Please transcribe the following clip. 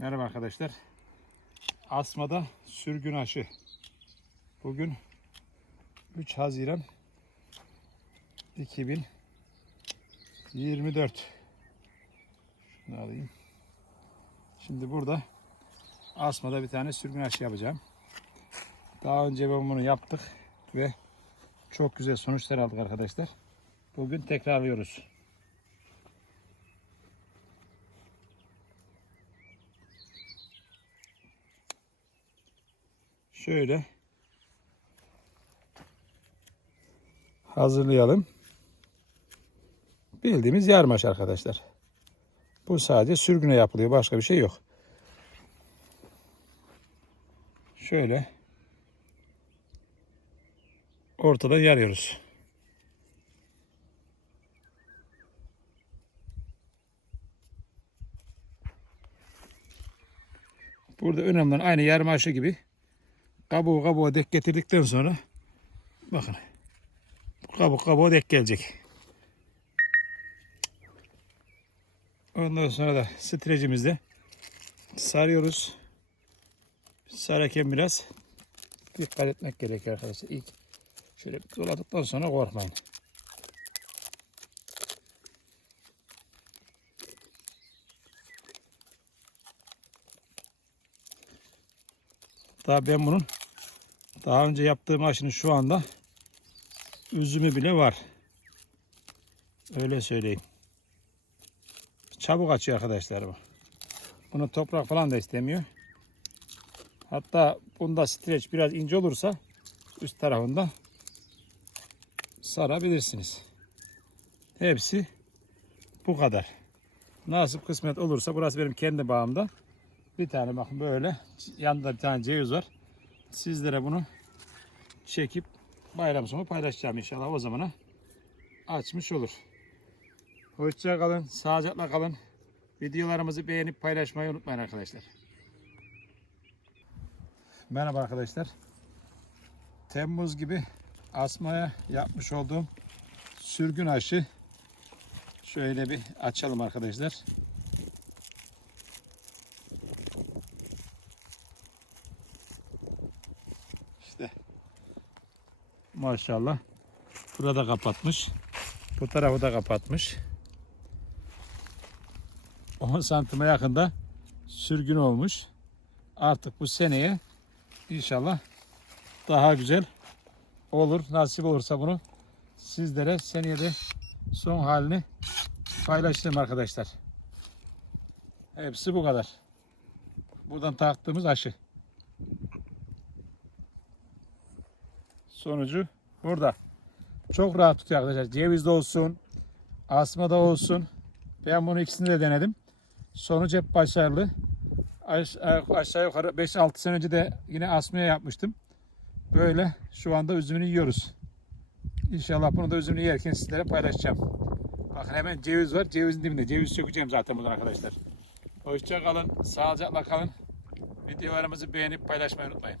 Merhaba arkadaşlar. Asmada sürgün aşı. Bugün 3 Haziran 2024. Şunu alayım. Şimdi burada Asmada bir tane sürgün aşı yapacağım. Daha önce ben bunu yaptık ve çok güzel sonuçlar aldık arkadaşlar. Bugün tekrarlıyoruz. Şöyle hazırlayalım. Bildiğimiz yarmaş arkadaşlar. Bu sadece sürgüne yapılıyor. Başka bir şey yok. Şöyle ortadan yarıyoruz. Burada önemli olan aynı yarma aşı gibi kabuğu kabuğa dek getirdikten sonra bakın bu kabuk kabuğa dek gelecek. Ondan sonra da streçimizde sarıyoruz. Sararken biraz dikkat etmek gerekiyor arkadaşlar. İlk şöyle doladıktan sonra korkmayın. Daha ben bunun daha önce yaptığım aşının şu anda üzümü bile var. Öyle söyleyeyim. Çabuk açıyor arkadaşlar bu. Bunu toprak falan da istemiyor. Hatta bunda streç biraz ince olursa üst tarafında sarabilirsiniz. Hepsi bu kadar. Nasip kısmet olursa burası benim kendi bağımda. Bir tane bakın böyle yanında bir tane ceviz var. Sizlere bunu çekip bayram sonu paylaşacağım inşallah o zamana açmış olur. Hoşça kalın, sağlıcakla kalın. Videolarımızı beğenip paylaşmayı unutmayın arkadaşlar. Merhaba arkadaşlar. Temmuz gibi asmaya yapmış olduğum sürgün aşı şöyle bir açalım arkadaşlar. Maşallah. Burada kapatmış. Bu tarafı da kapatmış. 10 santime yakında sürgün olmuş. Artık bu seneye inşallah daha güzel olur. Nasip olursa bunu sizlere seneye de son halini paylaştım arkadaşlar. Hepsi bu kadar. Buradan taktığımız aşı. Sonucu burada. Çok rahat tutuyor arkadaşlar. Cevizde olsun, asmada olsun. Ben bunu ikisini de denedim. Sonuç hep başarılı. Aş- Aşağı yukarı 5-6 sene önce de yine asmaya yapmıştım. Böyle şu anda üzümünü yiyoruz. İnşallah bunu da üzümünü yerken sizlere paylaşacağım. Bakın hemen ceviz var. Cevizin dibinde. Ceviz sökeceğim zaten buradan arkadaşlar. Hoşça kalın. Sağlıcakla kalın. Videolarımızı beğenip paylaşmayı unutmayın.